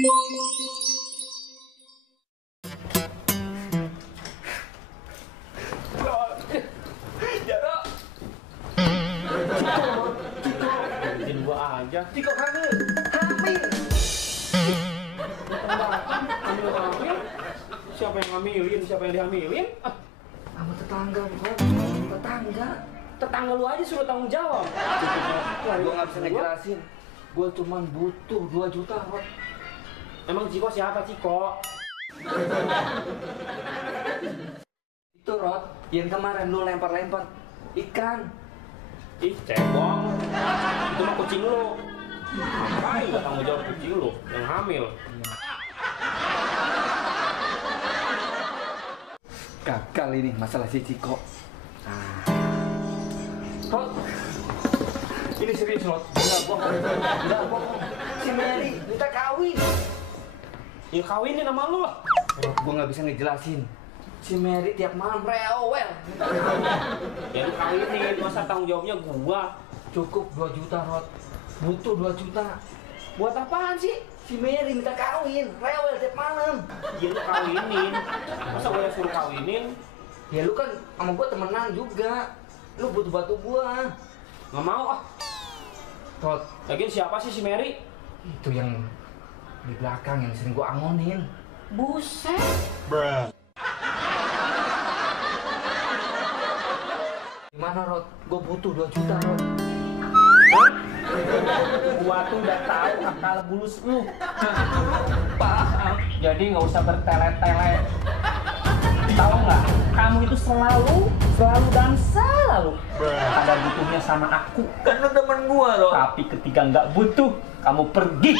Bikin gua aja. Ciko hamil. Hamil. Hamil. Siapa yang ngamilin? Siapa yang dihamilin? Sama tetangga, bro. Tetangga. Tetangga lu aja suruh tanggung jawab. Gue nggak bisa ngejelasin. Gue cuman butuh 2 juta, Rod. Emang Ciko siapa, Ciko? Itu, Rod, yang kemarin lu lempar-lempar ikan. Ih, cebong. Itu mah kucing lu. Ngapain gak tanggung jawab kucing lu yang hamil? Gagal ini masalah si Ciko. Rod, ini serius, Rod. Enggak bohong. Si Mary minta kawin. Ya kawinin sama lu lah. Rod, gue nggak bisa ngejelasin. Si Mary tiap malam rewel. Ya lu kawinin, masa tanggung jawabnya gua? Cukup 2 juta, Rod. Butuh 2 juta. Buat apaan sih? Si Mary minta kawin, rewel tiap malam. Ya lu kawinin. Masa gua yang suruh kawinin? Ya lu kan sama gue temenan juga. Lu butuh bantu gua. Nggak mau ah. Rod, Lagian siapa sih si Mary? itu yang di belakang yang sering gua angonin. Buset. Gimana, Rod? Gua butuh 2 juta, Rod. Gua tuh udah tahu akal bulus lu. Paham. Jadi nggak usah bertele-tele. Tahu nggak? Kamu itu selalu dan selalu ada butuhnya sama aku. Kan lu temen gua, Rod. Tapi ketika nggak butuh, kamu pergi.